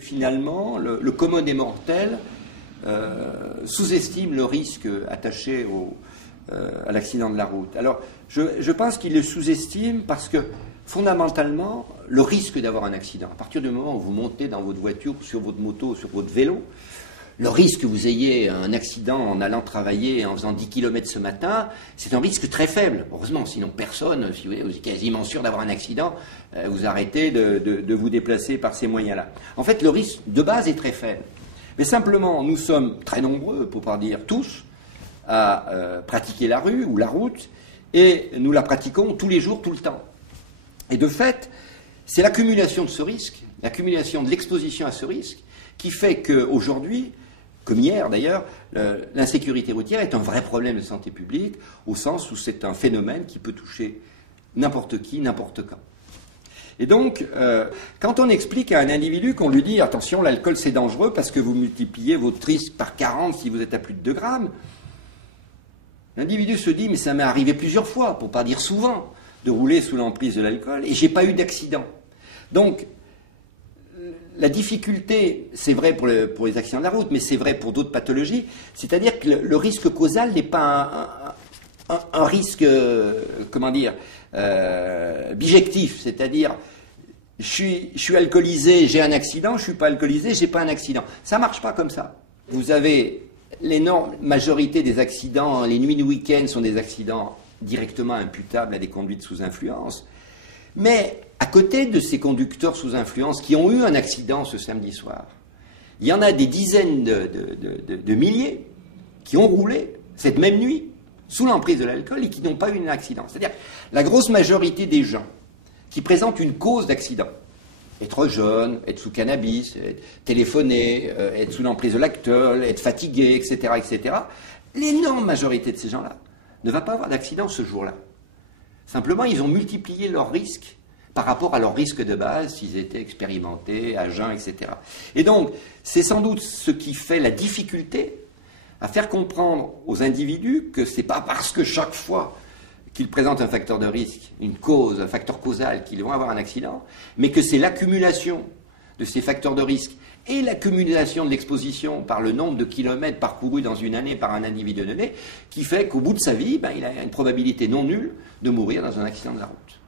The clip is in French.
Finalement, le commun des mortels sous-estime le risque attaché à l'accident de la route. Alors, je pense qu'il le sous-estime parce que, fondamentalement, le risque d'avoir un accident, à partir du moment où vous montez dans votre voiture, sur votre moto, sur votre vélo, le risque que vous ayez un accident en allant travailler, en faisant 10 km ce matin, c'est un risque très faible. Heureusement, sinon personne, si vous êtes quasiment sûr d'avoir un accident, vous arrêtez de vous déplacer par ces moyens-là. En fait, le risque de base est très faible. Mais simplement, nous sommes très nombreux, pour ne pas dire tous, à pratiquer la rue ou la route, et nous la pratiquons tous les jours, tout le temps. Et de fait, c'est l'accumulation de ce risque, l'accumulation de l'exposition à ce risque, qui fait qu'aujourd'hui, comme hier d'ailleurs, l'insécurité routière est un vrai problème de santé publique, au sens où c'est un phénomène qui peut toucher n'importe qui, n'importe quand. Et donc, quand on explique à un individu qu'on lui dit « Attention, l'alcool c'est dangereux parce que vous multipliez votre risque par 40 si vous êtes à plus de 2 grammes », l'individu se dit « Mais ça m'est arrivé plusieurs fois, pour ne pas dire souvent, de rouler sous l'emprise de l'alcool et je n'ai pas eu d'accident. » Donc, la difficulté, c'est vrai pour les accidents de la route, mais c'est vrai pour d'autres pathologies, c'est-à-dire que le risque causal n'est pas un risque, bijectif, c'est-à-dire je suis alcoolisé, j'ai un accident, je ne suis pas alcoolisé, je n'ai pas un accident. Ça ne marche pas comme ça. Vous avez l'énorme majorité des accidents, les nuits de week-end sont des accidents directement imputables à des conduites sous influence, mais à côté de ces conducteurs sous influence qui ont eu un accident ce samedi soir, il y en a des dizaines de milliers qui ont roulé cette même nuit sous l'emprise de l'alcool et qui n'ont pas eu un accident. C'est-à-dire la grosse majorité des gens qui présentent une cause d'accident, être jeune, être sous cannabis, être téléphoner, être sous l'emprise de l'alcool, être fatigué, etc., etc., l'énorme majorité de ces gens-là ne va pas avoir d'accident ce jour-là. Simplement, ils ont multiplié leurs risques par rapport à leurs risques de base, s'ils étaient expérimentés, à jeun, etc. Et donc, c'est sans doute ce qui fait la difficulté à faire comprendre aux individus que ce n'est pas parce que chaque fois qu'ils présentent un facteur de risque, une cause, un facteur causal, qu'ils vont avoir un accident, mais que c'est l'accumulation de ces facteurs de risque et l'accumulation de l'exposition par le nombre de kilomètres parcourus dans une année par un individu donné qui fait qu'au bout de sa vie, il a une probabilité non nulle de mourir dans un accident de la route.